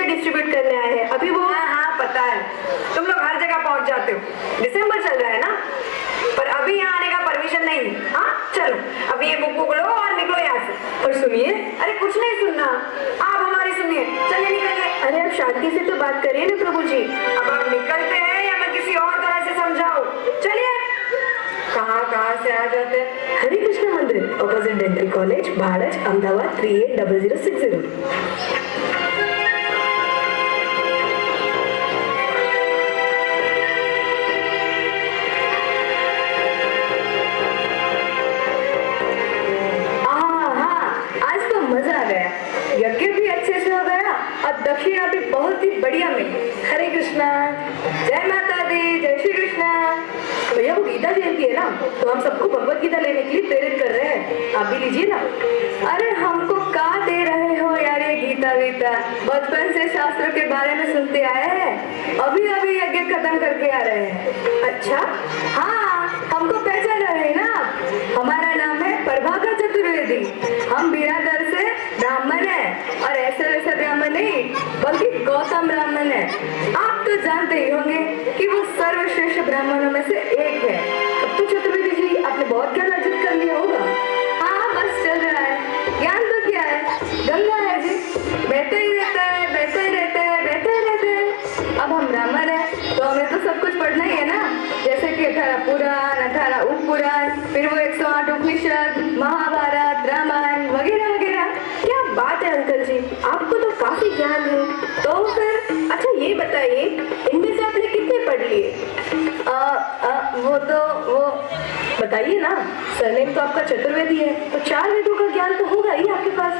Gita distribute करने आए हैं। अभी वो हाँ पता है, तुम लोग हर जगह पहुंच जाते हो। दिसंबर चल रहा है ना, पर अभी यहाँ आने का परमिशन नहीं। हाँ चलो अभी ये बुक लो और निकलो यहाँ से। और सुनिए, अरे कुछ नहीं सुनना, आप हमारी सुनिए। चलिए निकलिए। अरे आप शांति से तो बात करिए ना प्रभु जी। अब आप निकलते हैं या मैं किसी और तरह से समझाऊं? चलिए। कहाँ से आ जाते हैं? हरे कृष्णा मंदिर, opposite dental college, Bharat, Ahmedabad 380060। यज्ञ भी अच्छे से हो गया और दक्षिणा भी बहुत ही बढ़िया मिली। हरे कृष्णा। जय माता दी। जय श्री कृष्णा। भैया वो गीता जयंती है ना, तो हम सबको भगवत गीता लेने के लिए प्रेरित कर रहे हैं, आप भी लीजिए ना। अरे हमको कहाँ दे रहे हो यार ये गीता वीता, बचपन से शास्त्रों के बारे में सुनते आए हैं, अभी अभी यज्ञ खत्म करके आ रहे हैं। अच्छा हाँ, हमको पहचान रहे हैं ना। हमारा नाम है प्रभाकर चतुर्वेदी। हम बिरादर से ब्राह्मण है, और ऐसे वैसे ब्राह्मण नहीं बल्कि गौतम ब्राह्मण है। आप तो जानते ही होंगे कि वो सर्वश्रेष्ठ ब्राह्मणों में से एक है। अब तो चतुर्वेदी जी आपने बहुत ज्ञान अर्जित कर लिया होगा। हाँ बस चल रहा है। ज्ञान तो क्या है, गंगा है जी, बहते ही रहता है, बहते ही रहता है, बहते ही रहते हैं। अब हम ब्राह्मण है तो हमें तो सब कुछ पढ़ना ही है ना, जैसे कि 18 पुराण, 18 उपपुराण, फिर वो 108 उपनिषद, महाभारत, रामायण वगैरह वगैरह। क्या बात है अंकल जी, आपको तो काफी ज्ञान है। तो फिर अच्छा ये बताइए, इनमें से आपने कितने पढ़ लिए? वो बताइए ना, सरनेम तो आपका चतुर्वेदी है, तो 4 वेदों का ज्ञान तो होगा ही आपके पास।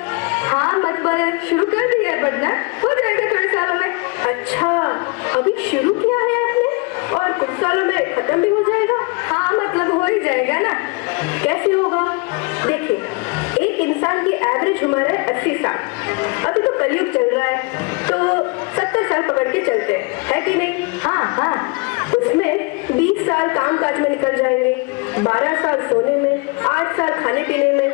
हाँ मतलब शुरू कर दिया है पढ़ना, हो जाएगा थोड़े सालों में। अच्छा अभी शुरू किया है आपने, और कुछ सालों में खत्म भी हो जाएगा? हाँ मतलब हो ही जाएगा ना। कैसे होगा? देखिए, एक इंसान की एवरेज उम्र है 80 साल। अभी तो कलयुग चल रहा है, तो 70 साल पकड़ के चलते है कि नहीं? हाँ। उसमें 20 साल काम काज में निकल जाएंगे, 12 साल सोने में, 8 साल खाने पीने में,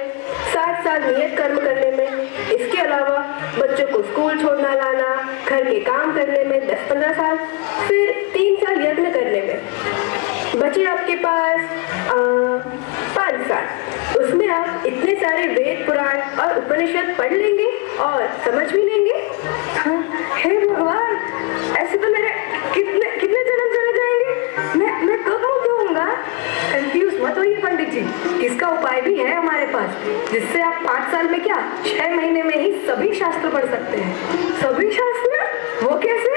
7 साल नियत कर्म करने में। इसके अलावा बच्चों को स्कूल छोड़ना लाना, घर के काम करने में 10-15 साल, फिर 3 साल यज्ञ करने में। बचे आपके पास 5 साल। उसमें आप इतने सारे वेद, पुराण और उपनिषद पढ़ लेंगे और समझ भी लेंगे। हाँ, हे भगवान, ऐसे तो मेरे कितने जन्म चले जाएंगे। मैं कब मुक्त होऊंगा? कंफ्यूज मत होइए पंडित जी, इसका उपाय भी है हमारे पास, जिससे आप 5 साल में क्या 6 महीने में ही सभी शास्त्र पढ़ सकते हैं। सभी शास्त्र? वो कैसे?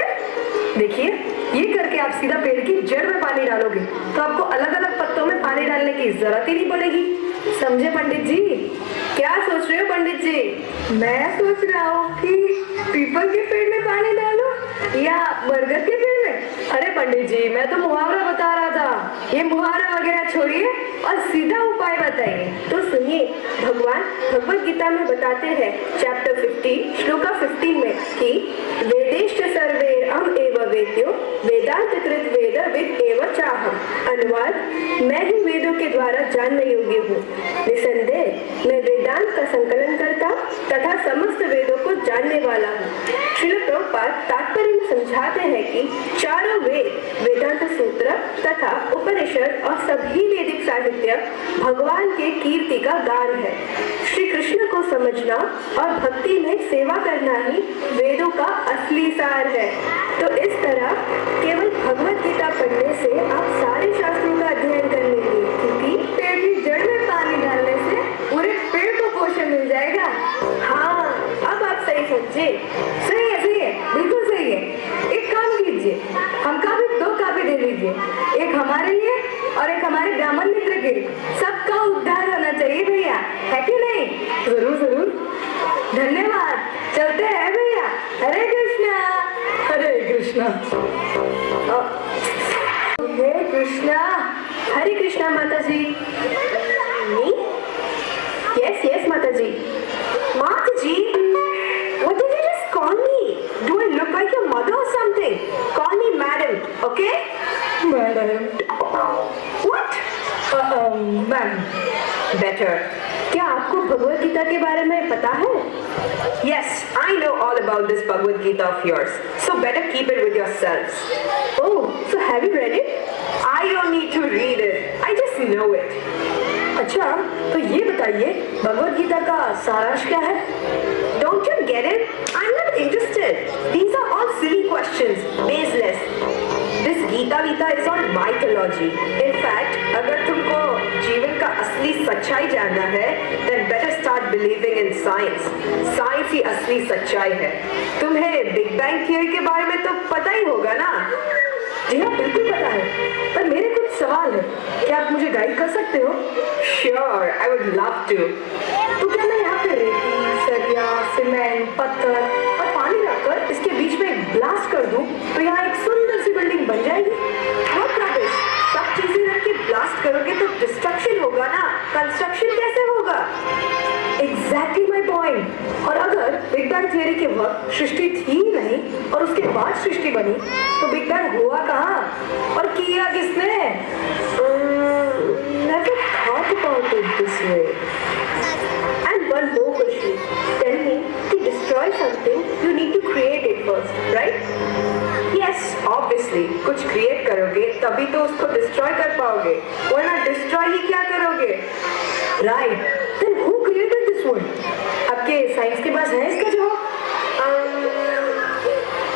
देखिए, ये करके आप सीधा पेड़ की जड़ में पानी डालोगे, तो आपको अलग अलग पत्तों में पानी डालने की जरूरत ही नहीं पड़ेगी। समझे पंडित जी? क्या सोच रहे हो पंडित जी? मैं सोच रहा हूँ कि पीपल के पेड़ में पानी डालो या बरगद के पेड़ में। अरे पंडित जी, मैं तो मुहावरा बता रहा था। ये मुहावरा वगैरह छोड़िए और सीधा उपाय बताइए। तो सुनिए, भगवान भगवत गीता में बताते हैं चैप्टर 50 श्लोका 15 में कि वेदेश्च सर्वैरहम् एव वेद्यो वेदांत कृत वेद विद एव चाहम्। अनुवाद, मैं ही वेदों के द्वारा जानने योग्य हूँ। निसंदेह मैं वेदांत का संकलन करता तथा समस्त वेदों को जानने वाला हूँ। श्रील प्रभुपाद तात्पर्य में समझाते हैं कि चारों वेद, वेदांत सूत्र तथा उपनिषद और सभी वैदिक साहित्य भगवान के कीर्ति का गान है। श्री कृष्ण को समझना और भक्ति में सेवा करना ही वेदों का असली सार है। तो इस तरह केवल भगवत गीता पढ़ने से आप सारे शास्त्रों का अध्ययन कर लेंगे, क्योंकि पेड़ की जड़ में पानी डालने से पूरे पेड़ को पोषण मिल जाएगा। हाँ, अब आप सही समझे। सही है, बिल्कुल सही है। एक काम कीजिए, हमका भी 2 कापी दे दीजिए, एक हमारे लिए और एक हमारे ब्राह्मण मित्र के लिए। सबका उद्धार होना चाहिए भैया, है कि नहीं? जरूर जरूर। धन्यवाद। चलते हैं भैया। हरे कृष्णा। हरे कृष्णा। हे कृष्णा। हरे कृष्णा माता जी। यस माता जी। माता जी, what did you just call me? Do I look like your mother or something? Call me madam, okay? Madam. What? Ma'am. Better. क्या आपको भगवत गीता के बारे में पता है? Yes, I know all about about this Bhagavad Gita of yours, so better keep it with yourselves. Oh, so have you read it? I don't need to read it. I just know it. अच्छा, तो ये बताइए भगवद गीता का सारांश क्या है? Don't you get it? I'm not interested. These are all silly questions, baseless. This Gita Vita is on mythology. In fact, अगर तुमको जीवन का असली सच्चाई जानना है, then better start believing in science. Science ही असली सच्चाई है. तुम्हें बिग बैंग थियरी के बारे में तो पता ही होगा ना? जी हाँ, बिल्कुल पता है. पर मेरे कुछ सवाल है. क्या आप मुझे गाइड कर सकते हो? Sure, I would love to. तो क्या मैं यहाँ पे रेती, सरिया, सीमेंट, पत्थर और पानी रखकर इसके बीच में एक ब्लास्ट कर दूं, तो यहाँ एक सुंदर सी बिल्डिंग बन जाएगी? What rubbish! सब चीजें रख के ब्लास्ट करोगे तो डिस्ट्रक्शन होगा ना, कंस्ट्रक्शन कैसे होगा? Exactly my point. और अगर बिग बैंग थियरी के वक्त सृष्टि थी ही नहीं और उसके बाद सृष्टि बनी, तो बिग बैंग हुआ कहाँ और किया किसने? Never thought about it this way. And one more question. Tell me, to destroy something, you need to create it first, right? Yes, obviously. कुछ create करोगे, तभी तो उसको destroy कर पाओगे. वरना destroy ही क्या करोगे? Right. Then who created this world? आपके साइंस के पास है इसका जवाब?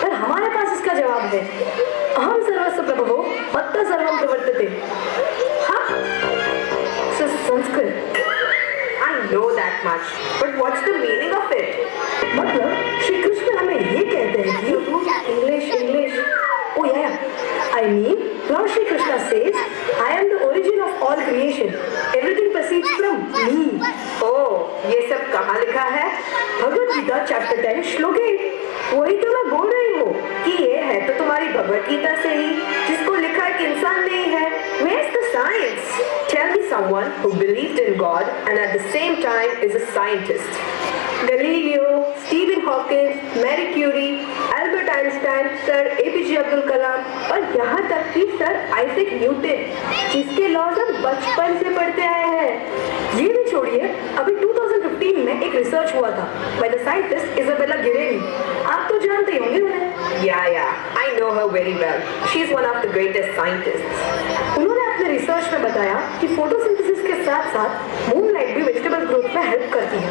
पर हमारे पास इसका जवाब है. अहम सर्वस्व प्रभवो मत्तः सर्वं प्रवर्तते. हाँ? So Sanskrit. I know that much. But what's the meaning of it? मतलब श्री कृष्ण हमें ये कहते हैं कि English. Oh yeah. I mean, Lord Shri Krishna says, I am the origin of all creation. Everything proceeds from me. Oh, ये सब कहाँ लिखा है? भगवद गीता चैप्टर 10 श्लोक 8. वही तो मैं बोल रही हूँ कि ये है तो तुम्हारी भगवद गीता से ही, जिसको लिखा एक इंसान नहीं है. Where's the science? Tell me someone who believed in God and at the same time is a scientist. Galileo, Stephen Hawking, Marie Curie, Albert Einstein, sir APJ Abdul Kalam और यहाँ तक कि सर आइजैक न्यूटन, जिसके लॉज हम बचपन से पढ़ते आए हैं. ये भी छोड़िए, अभी 2015 में एक रिसर्च हुआ था by the scientist Isabella Guerini. आप तो जानते ही होंगे उन्हें. Yeah, I know her very well. She is one of the greatest scientists. उन्होंने अपने रिसर्च में बताया कि फोटोसिंथेसिस के साथ साथ मूनलाइट भी वेजिटेबल ग्रोथ में हेल्प करती है.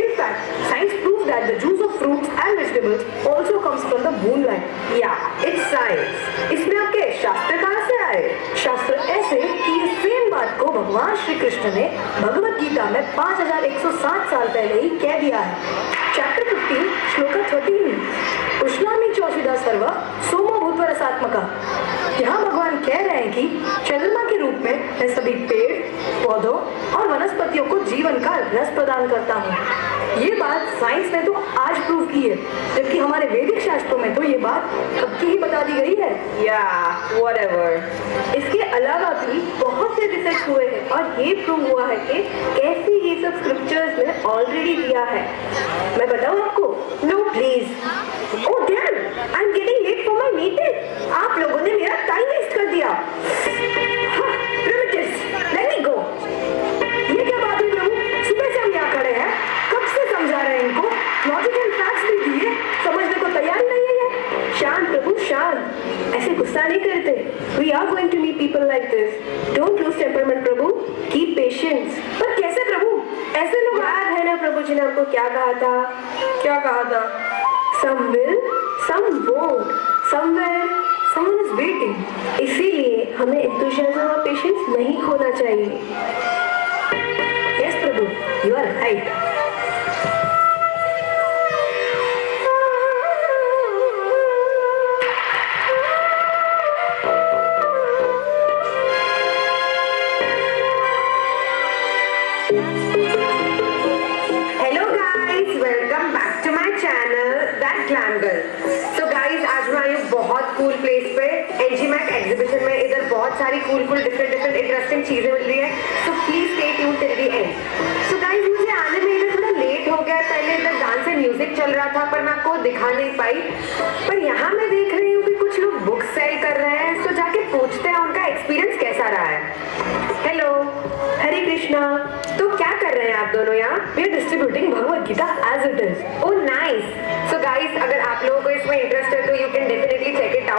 In fact, science proves that the juice of fruits and vegetables also comes from the moonlight. Yeah, it's science. इसमें आपके शास्त्र कहाँ से आए? शास्त्र ऐसे कि इस सेम बात को भगवान श्री कृष्ण ने भगवद गीता में 5160 साल पहले ही कह दिया है. चैप्टर 15 श्लोक 13. उष्णामि चोषिदा सर्व सोमो भूत्वा रसात्मका. यहाँ भगवान कह रहे हैं कि चंद्रमा के रूप में मैं सभी पेड़, पौधों और वनस्पतियों को जीवन का रस प्रदान करता हूँ. ये बात साइंस ने तो आज प्रूव की है, जबकि हमारे वैदिक शास्त्रों में तो ये बात कब की ही बता दी गई है. whatever. इसके अलावा भी बहुत से रिसर्च हुए हैं और ये प्रूव हुआ है कि कैसे ये सब स्क्रिप्चर्स में ऑलरेडी दिया है. मैं बताऊँ आपको? No please. Oh damn, I am getting late for my meeting. आप लोगों ने मेरा टाइम वेस्ट कर दिया. Let me go. ये क्या बात है प्रभु? सुबह से हम यहाँ खड़े हैं, कब से समझा रहे हैं इनको, लॉजिकल फैक्ट्स भी दिए, समझने को तैयार नहीं है ये. शांत प्रभु शांत, ऐसे गुस्सा नहीं करते. We are going to meet people like this. Don't lose temperament Prabhu. Keep patience. पर कैसे प्रभु? ऐसे लोग. याद है ना प्रभु जी ने आपको क्या कहा था? क्या कहा था? Some will, some won't. Somewhere, someone is waiting. इसीलिए हमें enthusiasm और patience नहीं खोना चाहिए. Yes Prabhu, you are right. Hello guys, welcome back to my channel That Glam Girl. So guys, आज मैं आई हूँ बहुत कूल प्लेस पे, NGMAC एग्जीबिशन में. इधर बहुत सारी कूल डिफरेंट इंटरेस्टिंग चीजें मिल रही है. So please stay tuned till the end. So guys, मुझे आने में इधर थोड़ा लेट हो गया. पहले इधर डांस एंड म्यूजिक चल रहा था पर मैं आपको दिखा नहीं पाई. पर यहाँ मैं देख रही हूँ कि कुछ लोग बुक सेल कर रहे हैं. सो जाके पूछते हैं उनका एक्सपीरियंस कैसा रहा है. हेलो, हरे कृष्णा. तो क्या कर रहे हैं आप दोनों यहाँ? We are distributing Bhagavad Gita as it is. Oh nice. So guys,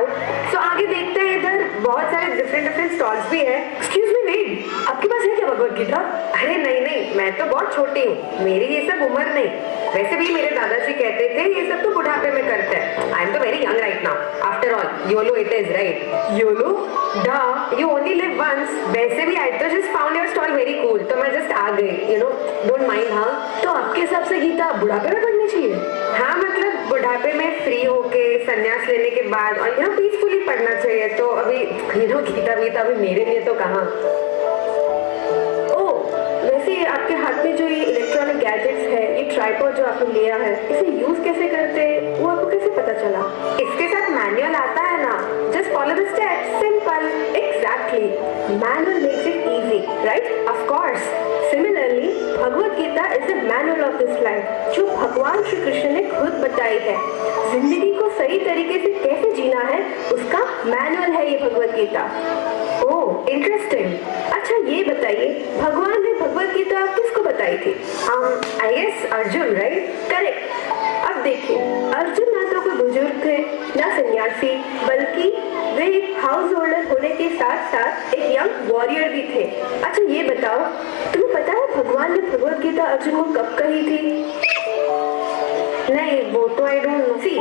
out. सो आगे देखते हैं, इधर बहुत सारे डिफरेंट स्टॉल्स भी हैं। एक्सक्यूज मी वेट, आपके पास है क्या भगवत गीता? अरे नहीं, मैं तो बहुत छोटी हूँ, मेरी ये सब उम्र नहीं। वैसे भी मेरे दादाजी कहते थे ये सब तो बुढ़ापे में करते हैं। आई एम तो very young right now. After all YOLO it is right. YOLO? डा, यू ओनली लिव वंस। वैसे भी आई तो just found your stall very cool, तो मैं जस्ट आ गई, यू नो, डोंट माइंड। हाँ, तो आपके हिसाब से गीता बुढ़ापे में पढ़नी चाहिए? हाँ, मतलब बुढ़ापे में फ्री होके संन्यास लेने के बाद और यू नो पीसफुली पढ़ना चाहिए। तो अभी यू नो गीता वीता अभी मेरे लिए तो कहाँ। वैसे आपके हाथ में जो ये इलेक्ट्रॉनिक गैजेट्स है, ये ट्राइपॉड जो आपने लिया है, इसे यूज कैसे करते हैं वो आपको कैसे पता चला? इसके साथ मैनुअल आता है ना, just follow the steps, simple. Exactly, manual makes it easy, right? Of course. Similarly Bhagavad Gita is the manual of this life, जो भगवान श्री कृष्ण ने खुद बताई है। जिंदगी को सही तरीके से कैसे जीना है उसका मैनुअल है ये भगवत गीता। Oh interesting. अच्छा ये बताइए, भगवान ने भगवत गीता किसको बताई थी? I guess Arjun, right? Correct. अब देखिए, अर्जुन ना तो कोई बुजुर्ग थे ना सन्यासी, बल्कि वे एक हाउस होल्डर होने के साथ साथ एक यंग वॉरियर भी थे। अच्छा ये बताओ, तुम्हें पता है भगवान ने भगवत गीता अर्जुन को कब कही थी? नहीं, वो तो आई डोंट नो। सी,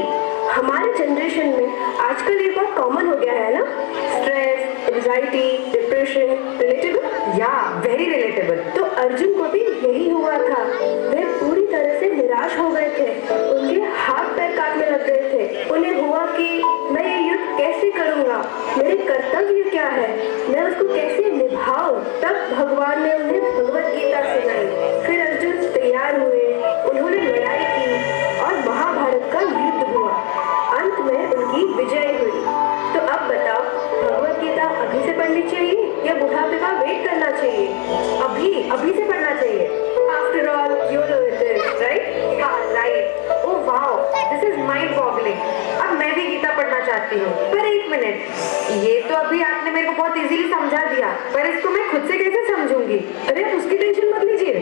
हमारे जनरेशन में आजकल ये बहुत कॉमन हो गया है ना, स्ट्रेस, एंजाइटी, डिप्रेशन। रिलेटेबल? या वेरी रिलेटेबल। तो अर्जुन को भी यही हुआ था। वे पूरी तरह से निराश हो गए थे, उनके हाथ पैर कांपने लग गए थे। उन्हें हुआ कि मैं ये युद्ध कैसे करूंगा, मेरे कर्तव्य क्या है, मैं उसको कैसे निभाऊं। तब भगवान ने उन्हें भगवत गीता सुनाई। फिर अर्जुन तैयार हुए, उन्होंने लड़ाई की और महाभारत का युद्ध हुआ। अंत में उनकी विजय हुई। तो अब बताओ, भगवत गीता अभी से पढ़नी चाहिए या बुढ़ापे का वेट करना चाहिए? अभी से पढ़ना चाहिए। After all you know it is, right? हाँ right. Oh wow, this is mind boggling. अब मैं भी गीता पढ़ना चाहती हूँ। पर एक मिनट, ये तो अभी आपने मेरे को बहुत इजीली समझा दिया, पर इसको मैं खुद से कैसे समझूंगी? अरे आप उसकी टेंशन मत लीजिए।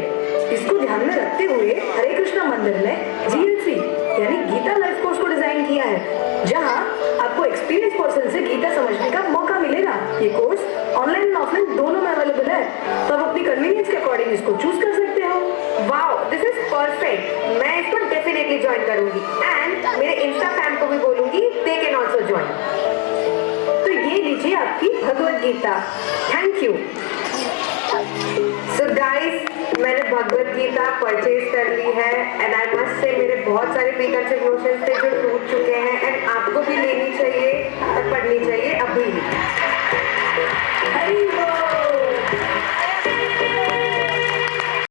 इसको ध्यान में रखते हुए हरे कृष्णा मंदिर ने GLC यानी गीता लाइफ कोर्स को डिजाइन किया है, जहाँ आपको एक्सपीरियंस पर्सन से गीता समझने का मौका मिलेगा। ये कोर्स ऑनलाइन और ऑफलाइन दोनों में अवेलेबल है, तो आप अपनी कन्वीनियंस के अकॉर्डिंग इसको चूज कर सकते हो। Wow, this is perfect. मैं इसको डेफिनेटली ज्वाइन करूंगी एंड मेरे इंस्टा फैन को भी बोलूंगी, दे कैन आल्सो ज्वाइन। तो ये लीजिए आपकी Bhagavad Gita. Thank you. So guys, मैंने भगवत गीता परचेज कर ली है एंड आई मस्ट से मेरे बहुत सारे पीकाचू इमोशंस थे